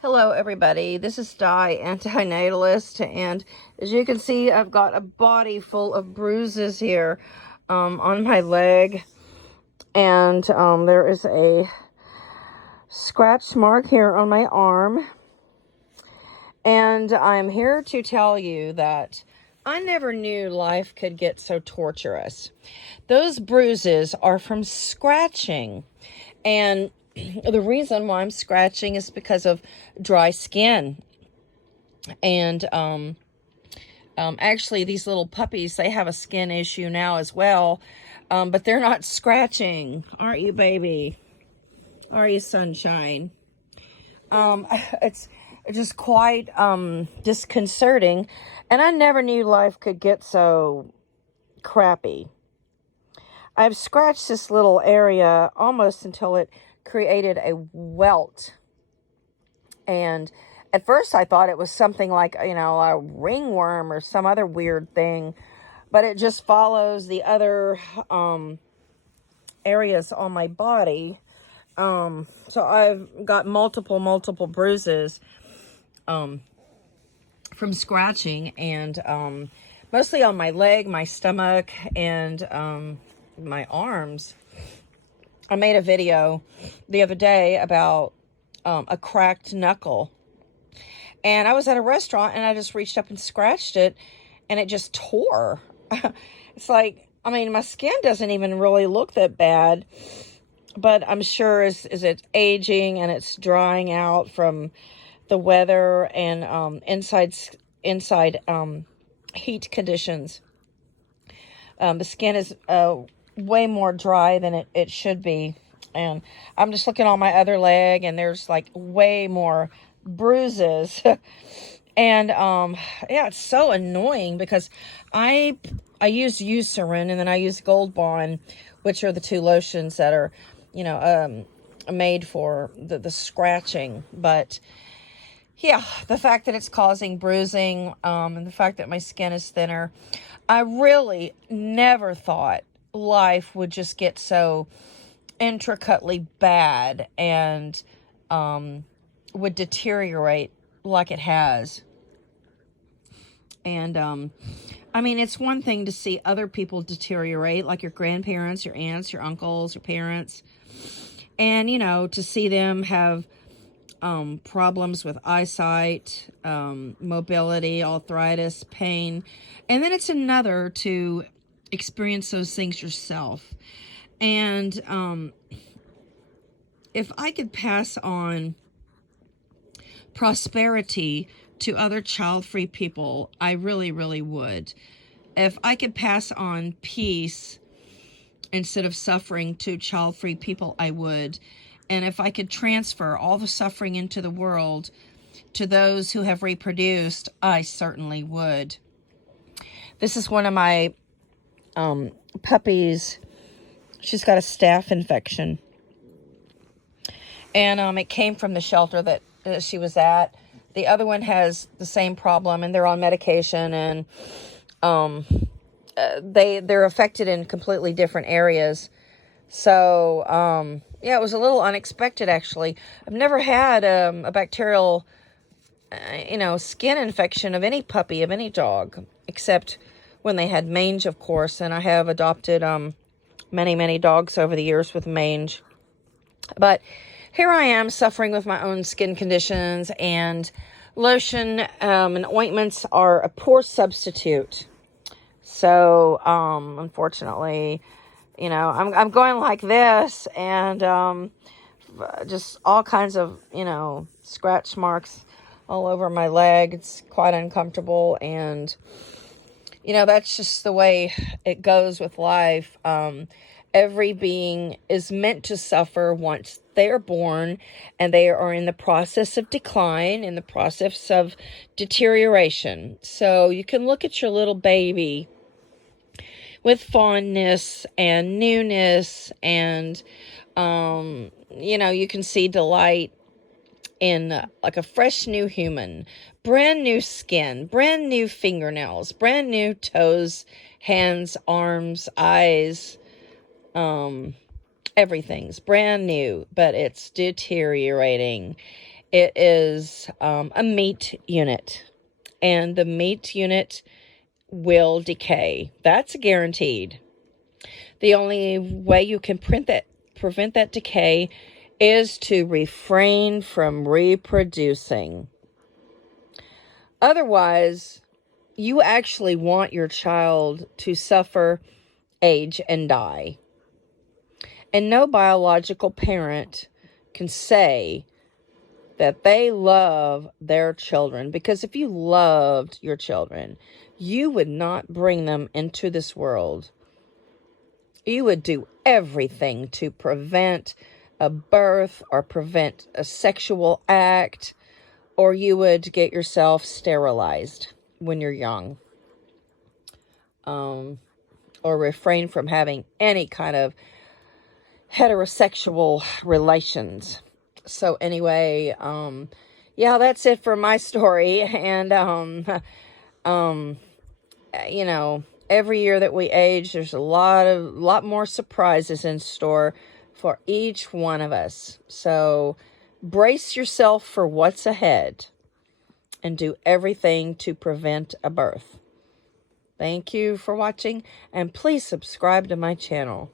Hello everybody, this is Di, antinatalist, and as you can see I've got a body full of bruises here on my leg, and there is a scratch mark here on my arm, and I'm here to tell you that I never knew life could get so torturous. Those bruises are from scratching, and the reason why I'm scratching is because of dry skin. And actually, these little puppies, they have a skin issue now as well, but they're not scratching. Aren't you, baby? Are you, sunshine? It's just quite disconcerting, and I never knew life could get so crappy. I've scratched this little area almost until it created a welt, and at first I thought it was something like, a ringworm or some other weird thing, but it just follows the other areas on my body. So I've got multiple bruises from scratching, and mostly on my leg, my stomach, and my arms. I made a video the other day about a cracked knuckle. And I was at a restaurant and I just reached up and scratched it and it just tore. It's like, my skin doesn't even really look that bad, but I'm sure as it's aging and it's drying out from the weather and inside heat conditions, the skin is way more dry than it should be. And I'm just looking on my other leg and there's like way more bruises. And yeah, it's so annoying because I use Eucerin and then I use Gold Bond, which are the two lotions that are made for the scratching. But yeah, the fact that it's causing bruising, and the fact that my skin is thinner, I really never thought life would just get so intricately bad and would deteriorate like it has. And it's one thing to see other people deteriorate, like your grandparents, your aunts, your uncles, your parents, and to see them have problems with eyesight, mobility, arthritis, pain. And then it's another to experience those things yourself. And if I could pass on prosperity to other child-free people, I really, really would. If I could pass on peace instead of suffering to child-free people, I would. And if I could transfer all the suffering into the world to those who have reproduced, I certainly would. This is one of my puppies. She's got a staph infection. And it came from the shelter that she was at. The other one has the same problem, and they're on medication, and they're affected in completely different areas. So, yeah, it was a little unexpected, actually. I've never had a bacterial, skin infection of any puppy, of any dog, except when they had mange, of course. And I have adopted many dogs over the years with mange. But here I am suffering with my own skin conditions, and lotion and ointments are a poor substitute. So, unfortunately, I'm going like this, and just all kinds of, scratch marks all over my leg. It's quite uncomfortable, and, that's just the way it goes with life. Every being is meant to suffer once they are born, and they are in the process of decline, in the process of deterioration. So you can look at your little baby with fondness and newness, and you can see delight in like a fresh new human, brand new skin, brand new fingernails, brand new toes, hands, arms, eyes. Everything's brand new, but it's deteriorating. It is a meat unit, and the meat unit will decay. That's guaranteed. The only way you can prevent that decay is to refrain from reproducing. Otherwise, you actually want your child to suffer, age, and die. And no biological parent can say that they love their children, because if you loved your children, you would not bring them into this world. You would do everything to prevent a birth or prevent a sexual act, or you would get yourself sterilized when you're young, or refrain from having any kind of heterosexual relations. So anyway, yeah, that's it for my story. And, you know, every year that we age, there's a lot more surprises in store for each one of us. So brace yourself for what's ahead and do everything to prevent a birth. Thank you for watching, and please subscribe to my channel.